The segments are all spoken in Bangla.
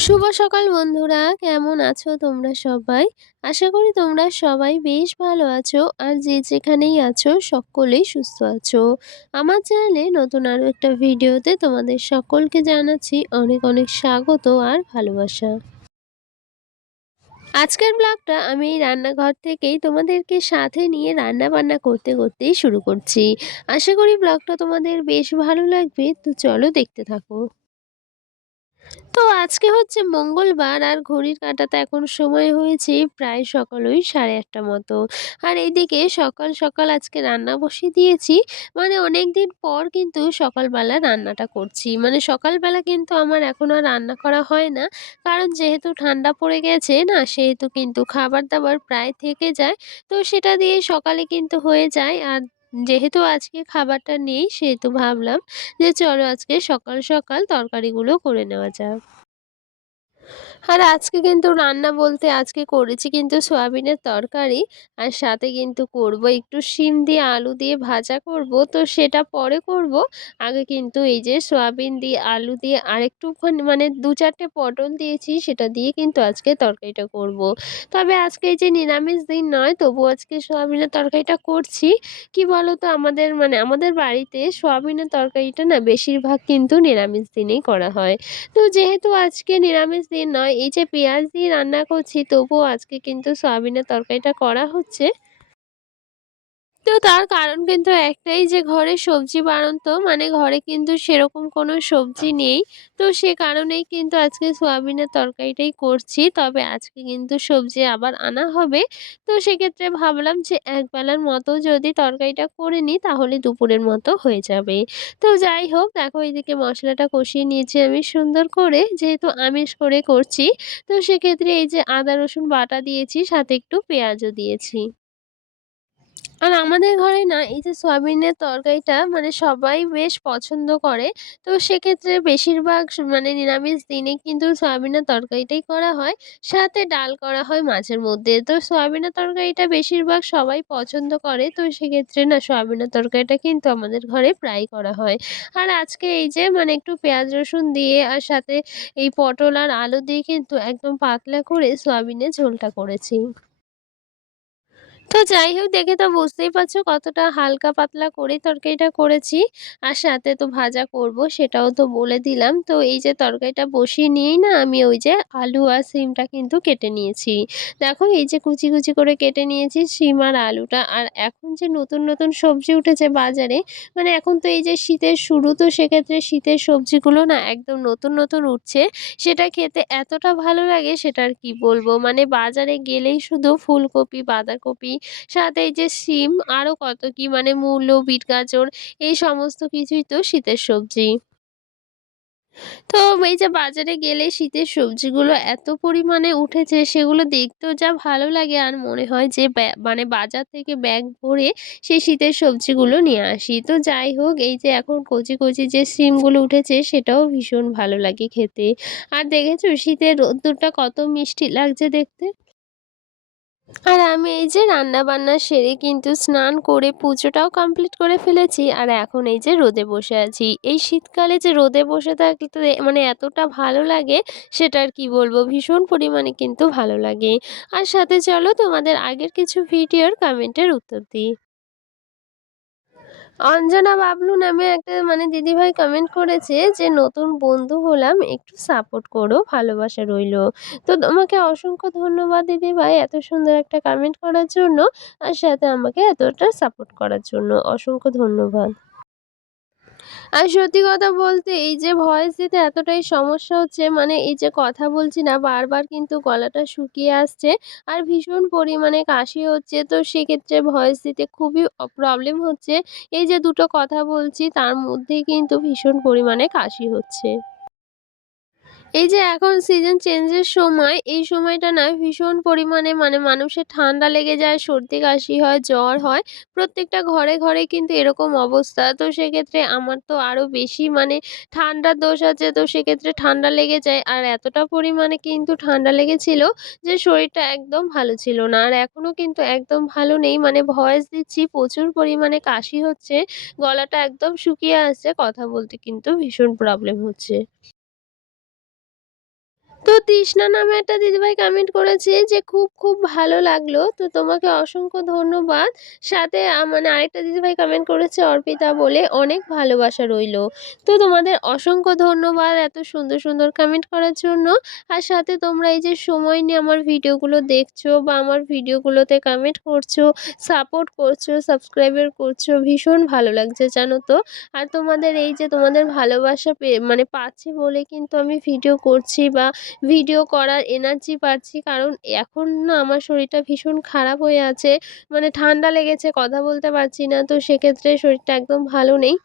শুভ সকাল বন্ধুরা, কেমন আছো তোমরা সবাই? আশা করি তোমরা সবাই বেশ ভালো আছো আর যে যেখানেই আছো সকলেই সুস্থ আছো। আমার চ্যানেলে নতুন আরও একটা ভিডিওতে তোমাদের সকলকে জানাচ্ছি অনেক অনেক স্বাগত আর ভালোবাসা। আজকের ব্লগটা আমি এই রান্নাঘর থেকেই তোমাদেরকে সাথে নিয়ে রান্না বান্না করতে করতেই শুরু করছি। আশা করি ব্লগটা তোমাদের বেশ ভালো লাগবে, তো চলো দেখতে থাকো। তো আজকে হচ্ছে মঙ্গলবার আর ঘড়ির কাঁটাতে এখন সময় হয়েছে প্রায় সকাল ওই 8:30 মতো। আর এইদিকে সকাল সকাল আজকে রান্না বসিয়ে দিয়েছি। মানে অনেক দিন পর কিন্তু সকালবেলা রান্নাটা করছি। মানে সকালবেলা কিন্তু আমার এখন আর রান্না করা হয় না। কারণ যেহেতু ঠান্ডা পড়ে গেছে না, সেহেতু কিন্তু খাবার দাবার প্রায় থেকে যায়। তো সেটা দিয়ে সকালে কিন্তু হয়ে যায়। আর যেহেতু আজকে খাবারটা নেই, সেহেতু ভাবলাম যে চলো আজকে সকাল সকাল তরকারিগুলো করে নেওয়া যাক। আর আজকে কিন্তু রান্না বলতে আজকে করেছি কিন্তু সয়াবিনের তরকারি। আর সাথে কিন্তু করব একটু শিম দিয়ে আলু দিয়ে ভাজা করব, তো সেটা পরে করব। আগে কিন্তু এই যে সয়াবিন দিয়ে আলু দিয়ে আরেকটুখানি মানে ২-৪টে পটল দিয়েছি, সেটা দিয়ে কিন্তু আজকে তরকারিটা করব। তবে আজকে এই যে নিরামিষ দিন নয়, তবুও আজকে সয়াবিনের তরকারিটা করছি। কি বলো তো, আমাদের বাড়িতে সয়াবিনের তরকারিটা না বেশিরভাগ কিন্তু নিরামিষ দিনেই করা হয়। তো যেহেতু আজকে নিরামিষ দিন নয়, এই যে পেঁয়াজ দিয়ে রান্না করছি, তবুও আজকে কিন্তু সয়াবিনের তরকারিটা করা হচ্ছে। তো তার কারণ কিন্তু একটাই, যে ঘরে সবজি বাড়ন্ত মানে ঘরে কিন্তু সেরকম কোনো সবজি নেই। তো সে কারণেই কিন্তু আজকে সয়াবিনের তরকারিটাই করছি। তবে আজকে কিন্তু সবজি আবার আনা হবে। তো সেক্ষেত্রে ভাবলাম যে একবেলার মতো যদি তরকারিটা করে নিই, তাহলে দুপুরের মতো হয়ে যাবে। তো যাই হোক, দেখো এদিকে মশলাটা কষিয়ে নিয়েছি আমি সুন্দর করে, যেহেতু আমিষ করে করছি। তো সেক্ষেত্রে এই যে আদা রসুন বাটা দিয়েছি, সাথে একটু পেঁয়াজও দিয়েছি। আর আমাদের ঘরে না এই যে সয়াবিনের তরকারিটা মানে সবাই বেশ পছন্দ করে। তো সেক্ষেত্রে বেশিরভাগ মানে নিরামিষ দিনে কিন্তু সয়াবিনের তরকারিটাই করা হয়। সাথে ডাল করা হয় মাঝের মধ্যে। তো সয়াবিনের তরকারিটা বেশিরভাগ সবাই পছন্দ করে। তো সেক্ষেত্রে না সয়াবিনের তরকারিটা কিন্তু আমাদের ঘরে প্রায়ই করা হয়। আর আজকে এই যে মানে একটু পেঁয়াজ রসুন দিয়ে আর সাথে এই পটল আর আলু দিয়ে কিন্তু একদম পাতলা করে সয়াবিনের ঝোলটা করেছি। তো যাই হোক, দেখে তো বুঝতেই পারছো কতটা হালকা পাতলা করে তরকারিটা করেছি। আর সাথে তো ভাজা করব, সেটাও তো বলে দিলাম। তো এই যে তরকারিটা বসিয়ে নিয়েই না আমি ওই যে আলু আর সিমটা কিন্তু কেটে নিয়েছি। দেখো এই যে কুচি কুচি করে কেটে নিয়েছি সিম আর আলুটা। আর এখন যে নতুন নতুন সবজি উঠেছে বাজারে, মানে এখন তো এই যে শীতের শুরু, তো সেক্ষেত্রে শীতের সবজিগুলো না একদম নতুন নতুন উঠছে। সেটা খেতে এতটা ভালো লাগে, সেটা আর কি বলবো। মানে বাজারে গেলেই শুধু ফুলকপি, বাঁধাকপি, সাথে এই যে শিম, আরো কত কি মানে মূলো, বিট গাজর, এই সমস্ত কিছুই তো শীতের সবজি। তো এই যে বাজারে গেলে শীতের সবজিগুলো এত পরিমাণে উঠেছে, সেগুলো দেখতেও যা ভালো লাগে আর মনে হয় যে মানে বাজার থেকে ব্যাগ ভরে সেই শীতের সবজিগুলো নিয়ে আসি। তো যাই হোক, এই যে এখন কচি কচি যে শিমগুলো উঠেছে, সেটাও ভীষণ ভালো লাগে খেতে। আর দেখেছো শীতের রোদ্দুরটা কত মিষ্টি লাগছে দেখতে। আর আমি এই যে রান্না-বান্না সেরে কিন্তু স্নান করে পুজোটাও কমপ্লিট করে ফেলেছি। আর এখন এই যে রোদে বসে আছি। এই শীতকালে যে রোদে বসে থাকতে মানে এতটা ভালো লাগে, সেটা আর কি বলবো। ভীষণ পরিমাণে কিন্তু ভালো লাগে। আর সাথে চলো তোমাদের আগের কিছু ভিডিওর কমেন্টের উত্তর দিই। অঞ্জনা বাবলু নামে একটা মানে দিদিভাই কমেন্ট করেছে যে, নতুন বন্ধু হলাম, একটু সাপোর্ট করো, ভালোবাসা রইলো। তো তোমাকে অসংখ্য ধন্যবাদ দিদিভাই এত সুন্দর একটা কমেন্ট করার জন্য। আর সাথে আমাকে এতটা সাপোর্ট করার জন্য অসংখ্য ধন্যবাদ। আর সত্যি কথা বলতে এই যে ভয়েস দিতে এতটাই সমস্যা হচ্ছে, মানে এই যে কথা বলছি না, বারবার কিন্তু গলাটা শুকিয়ে আসছে। আর ভীষণ পরিমাণে কাশি হচ্ছে। তো সেক্ষেত্রে ভয়েস দিতে খুবই প্রবলেম হচ্ছে। এই যে দুটো কথা বলছি, তার মধ্যেই কিন্তু ভীষণ পরিমাণে কাশি হচ্ছে। এই যে এখন সিজন চেঞ্জের সময়, এই সময়টা না ভীষণ পরিমাণে মানে মানুষের ঠান্ডা লেগে যায়, সর্দি কাশি হয়, জ্বর হয়। প্রত্যেকটা ঘরে ঘরে কিন্তু এরকম অবস্থা। তো সেক্ষেত্রে আমার তো আরো বেশি মানে ঠান্ডার দোষ আছে। তো সেক্ষেত্রে ঠান্ডা লেগে যায়। আর এতটা পরিমাণে কিন্তু ঠান্ডা লেগেছিল যে শরীরটা একদম ভালো ছিল না। আর এখনো কিন্তু একদম ভালো নেই। মানে ভয়েস দিচ্ছি, প্রচুর পরিমাণে কাশি হচ্ছে। গলাটা একদম শুকিয়ে আসছে। কথা বলতে কিন্তু ভীষণ প্রবলেম হচ্ছে। তো তৃষ্ণা নামে একটা দিদিভাই কমেন্ট করেছে যে, "খুব, খুব ভালো লাগলো।" তো তোমাকে অসংখ্য ধন্যবাদ। সাথে মানে আরেকটা দিদিভাই কমেন্ট করেছে অর্পিতা বলে, "অনেক ভালোবাসা রইলো।" তো তোমাদের অসংখ্য ধন্যবাদ এত সুন্দর, সুন্দর কমেন্ট করার জন্য। আর সাথে তোমরা এই যে সময় নিয়ে আমার ভিডিওগুলো দেখছো বা আমার ভিডিওগুলোতে কমেন্ট করছো, সাপোর্ট করছো, সাবস্ক্রাইবার করছো, ভীষণ ভালো লাগছে জানো তো। আর তোমাদের এই যে তোমাদের ভালোবাসা মানে পাচ্ছি বলে কিন্তু আমি ভিডিও করছি বা ভিডিও করার এনার্জি পাচ্ছি। কারণ এখন না আমার শরীরটা ভীষণ খারাপ হয়ে আছে। মানে ঠান্ডা লেগেছে, কথা বলতে পারছি না। তো সেক্ষেত্রে শরীরটা একদম ভালো নেই।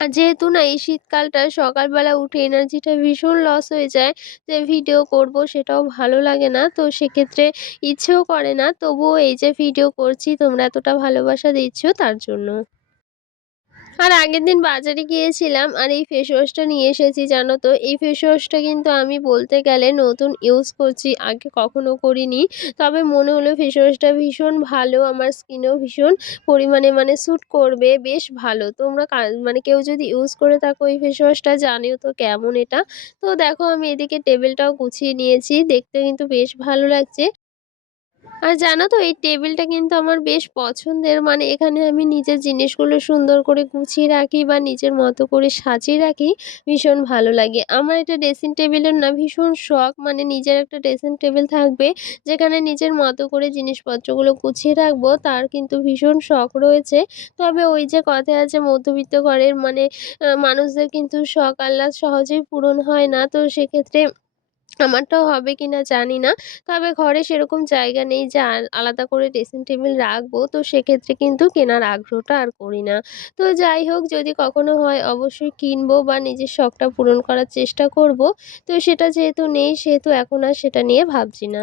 আর যেহেতু না এই শীতকালটা সকালবেলা উঠে এনার্জিটা ভীষণ লস হয়ে যায়, যে ভিডিও করব সেটাও ভালো লাগে না। তো সেক্ষেত্রে ইচ্ছেও করে না। তবুও এই যে ভিডিও করছি তোমরা এতটা ভালোবাসা দিচ্ছ তার জন্য। আর আগের দিন বাজারে গিয়েছিলাম আর এই ফেস ওয়াশটা নিয়ে এসেছি জানো তো। এই ফেস ওয়াশটা কিন্তু আমি বলতে গেলে নতুন ইউজ করছি। আগে কখনো করিনি। তবে মনে হলো ফেস ওয়াশটা ভীষণ ভালো। আমার স্কিনেও ভীষণ পরিমাণে মানে স্যুট করবে। বেশ ভালো। তোমরা মানে কেউ যদি ইউজ করে থাকো এই ফেস ওয়াশটা জানিও তো কেমন এটা। তো দেখো আমি এদিকে টেবিলটাও গুছিয়ে নিয়েছি। দেখতে কিন্তু বেশ ভালো লাগছে। আর জানো তো এই টেবিলটা কিন্তু আমার বেশ পছন্দের। মানে এখানে আমি নিজের জিনিসগুলো সুন্দর করে গুছিয়ে রাখি বা নিজের মতো করে সাজিয়ে রাখি, ভীষণ ভালো লাগে। আমার এটা ড্রেসিং টেবিলের না ভীষণ শখ, মানে নিজের একটা ড্রেসিং টেবিল থাকবে যেখানে নিজের মতো করে জিনিসপত্রগুলো গুছিয়ে রাখবো, তার কিন্তু ভীষণ শখ রয়েছে। তবে ওই যে কথায় আছে মধ্যবিত্ত ঘরের মানে মানুষদের কিন্তু শখ আহ্লাদ সহজেই পূরণ হয় না। তো সেক্ষেত্রে আমারটাও হবে কিনা জানি না। তবে ঘরে সেরকম জায়গা নেই যে আলাদা করে ড্রেসিং টেবিল রাখবো। তো সেক্ষেত্রে কিন্তু কেনার আগ্রহটা আর করি না। তো যাই হোক যদি কখনো হয় অবশ্যই কিনবো বা নিজের শখটা পূরণ করার চেষ্টা করব। তো সেটা যেহেতু নেই সেহেতু এখন আর সেটা নিয়ে ভাবছি না।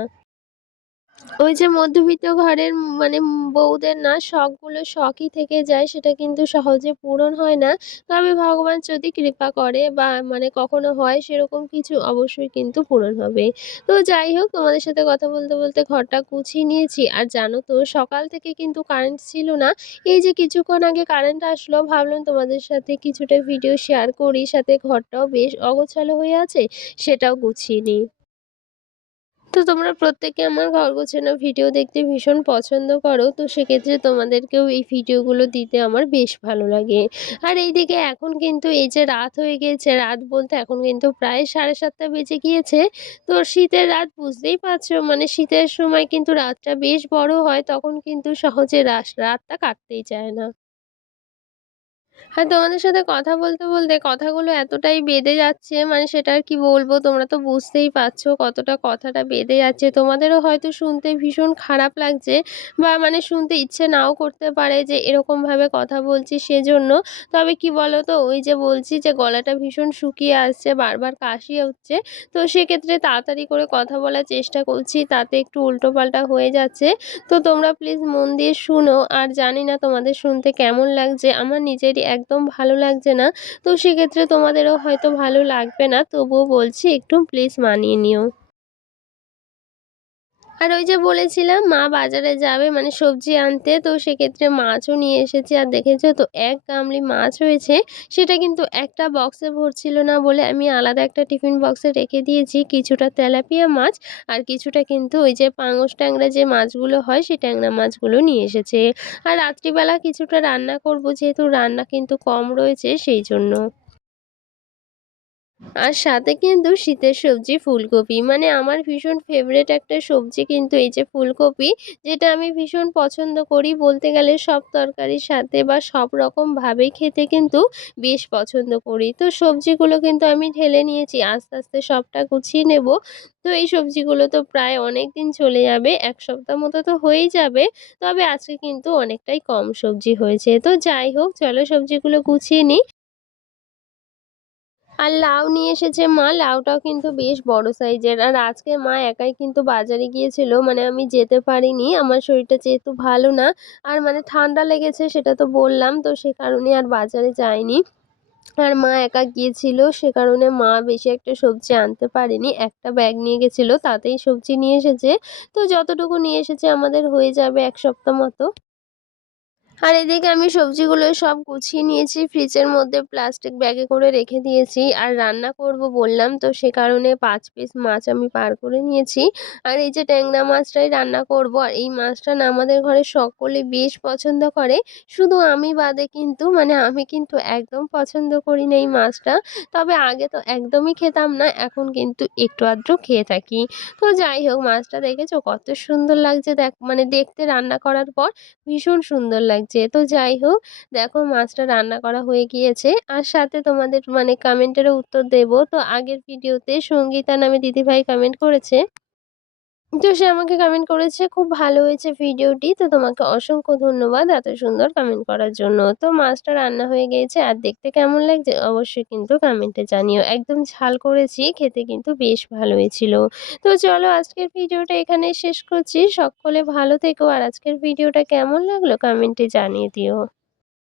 ওই যে মধ্যবিত্ত ঘরের মানে বউদের না শখগুলো শখই থেকে যায়, সেটা কিন্তু সহজে পূরণ হয় না। তবে ভগবান যদি কৃপা করে বা মানে কখনো হয় সেরকম কিছু অবশ্যই কিন্তু পূরণ হবে। তো যাই হোক তোমাদের সাথে কথা বলতে, বলতে ঘরটা গুছিয়ে নিয়েছি। আর জানো তো সকাল থেকে কিন্তু কারেন্ট ছিল না। এই যে কিছুক্ষণ আগে কারেন্ট আসলো ভাবলাম তোমাদের সাথে কিছুটা ভিডিও শেয়ার করি। সাথে ঘরটাও বেশ অগোছালো হয়ে আছে সেটাও গুছিয়ে নিই। তো তোমরা প্রত্যেকে আমার ঘর গোছানো ভিডিও দেখতে ভীষণ পছন্দ করো। তো সেক্ষেত্রে তোমাদেরকেও এই ভিডিওগুলো দিতে আমার বেশ ভালো লাগে। আর এইদিকে এখন কিন্তু এই যে রাত হয়ে গিয়েছে, রাত বলতে এখন কিন্তু প্রায় 7:30 বেজে গিয়েছে। তো শীতের রাত বুঝতেই পারছো মানে শীতের সময় কিন্তু রাতটা বেশ বড় হয়, তখন কিন্তু সহজে রাতটা কাটতেই চায় না। আর তোমাদের সাথে কথা বলতে, বলতে কথাগুলো এতটাই বেঁধে যাচ্ছে মানে সেটা আর কি বলবো, তোমরা তো বুঝতেই পারছো কতটা কথাটা বেঁধে যাচ্ছে। তোমাদেরও হয়তো শুনতে ভীষণ খারাপ লাগছে বা মানে শুনতে ইচ্ছে নাও করতে পারে যে এরকমভাবে কথা বলছি সেজন্য। তবে কি বলো তো ওই যে বলছি যে গলাটা ভীষণ শুকিয়ে আসছে, বারবার কাশি হচ্ছে। তো সেক্ষেত্রে তাড়াতাড়ি করে কথা বলার চেষ্টা করছি, তাতে একটু উল্টোপাল্টা হয়ে যাচ্ছে। তো তোমরা প্লিজ মন দিয়ে শুনো। আর জানি না তোমাদের শুনতে কেমন লাগছে, আমার নিজেরই একদম ভালো লাগছে না। তো সেক্ষেত্রে তোমাদেরও হয়তো ভালো লাগবে না, তবুও বলছি একটু প্লিজ মানিয়ে নিও। আর ওই যে বলেছিলাম মা বাজারে যাবে মানে সবজি আনতে, তো সেক্ষেত্রে মাছও নিয়ে এসেছে। আর দেখেছো তো ১ গামলি মাছ হয়েছে। সেটা কিন্তু একটা বক্সে ভরছিল না বলে আমি আলাদা একটা টিফিন বক্সে রেখে দিয়েছি। কিছুটা তেলাপিয়া মাছ আর কিছুটা কিন্তু ওই যে পাঙাশ ট্যাংরা যে মাছগুলো হয় সেই ট্যাংরা মাছগুলো নিয়ে এসেছে। আর রাত্রিবেলা কিছুটা রান্না করব, যেহেতু রান্না কিন্তু কম রয়েছে সেইজন্য। আর সাথে কিন্তু শীতের সবজি ফুলকপি। মানে আমার ভীষণ ফেভারেট একটা সবজি কিন্তু এই যে ফুলকপি, যেটা আমি ভীষণ পছন্দ করি। বলতে গেলে সব তরকারির সাথে বা সব রকমভাবেই খেতে কিন্তু বেশ পছন্দ করি। তো সবজিগুলো কিন্তু আমি ঢেলে নিয়েছি। আস্তে, আস্তে সবটা গুছিয়ে নেব। তো এই সবজিগুলো তো প্রায় অনেকদিন চলে যাবে। ১ সপ্তাহ মতো তো হয়েই যাবে। তবে আজকে কিন্তু অনেকটাই কম সবজি হয়েছে। তো যাই হোক চলো সবজিগুলো গুছিয়ে নিই। আর লাউ নিয়ে এসেছে মা, লাউটাও কিন্তু বেশ বড় সাইজের। আর আজকে মা একাই কিন্তু বাজারে গিয়েছিল। মানে আমি যেতে পারিনি। আমার শরীরটা যেহেতু ভালো না, আর মানে ঠান্ডা লেগেছে সেটা তো বললাম। তো সে কারণে আর বাজারে যায়নি। আর মা একা গিয়েছিল, সে কারণে মা বেশি একটা সবজি আনতে পারেনি। একটা ব্যাগ নিয়ে গেছিল, তাতেই সবজি নিয়ে এসেছে। তো যতটুকু নিয়ে এসেছে আমাদের হয়ে যাবে ১ সপ্তাহ মতো। আর এদিকে আমি সবজিগুলো সব গুছিয়ে নিয়েছি। ফ্রিজের মধ্যে প্লাস্টিক ব্যাগে করে রেখে দিয়েছি। আর রান্না করব বললাম, তো সে কারণে ৫ পিস মাছ আমি পার করে নিয়েছি। আর এই যে ট্যাংরা মাছটাই রান্না করব। আর এই মাছটা না আমাদের ঘরে সকলে বেশ পছন্দ করে। শুধু আমি বাদে কিন্তু, মানে আমি কিন্তু একদম পছন্দ করি না এই মাছটা। তবে আগে তো একদমই খেতাম না। এখন কিন্তু একটু আধটু খেয়ে থাকি। তো যাই হোক, মাছটা দেখেছো কত সুন্দর লাগছে, মানে দেখতে রান্না করার পর ভীষণ সুন্দর লাগছে। তো যাই হোক, দেখো মাছটা রান্না করা হয়ে গিয়েছে। আর সাথে তোমাদের মানে কমেন্টেরও উত্তর দেব। তো আগের ভিডিওতে সঙ্গীতা নামে দিদিভাই কমেন্ট করেছে। তো সে আমাকে কমেন্ট করেছে, "খুব ভালো হয়েছে ভিডিওটি।" তো তোমাকে অসংখ্য ধন্যবাদ এত সুন্দর কমেন্ট করার জন্য। তো মাছটা রান্না হয়ে গিয়েছে আর দেখতে কেমন লাগছে অবশ্যই কিন্তু কমেন্টে জানিও। একদম ঝাল করেছি, খেতে কিন্তু বেশ ভালো হয়েছিল। তো চলো আজকের ভিডিওটা এখানেই শেষ করছি। সকলে ভালো থেকো আর আজকের ভিডিওটা কেমন লাগলো কমেন্টে জানিয়ে দিও।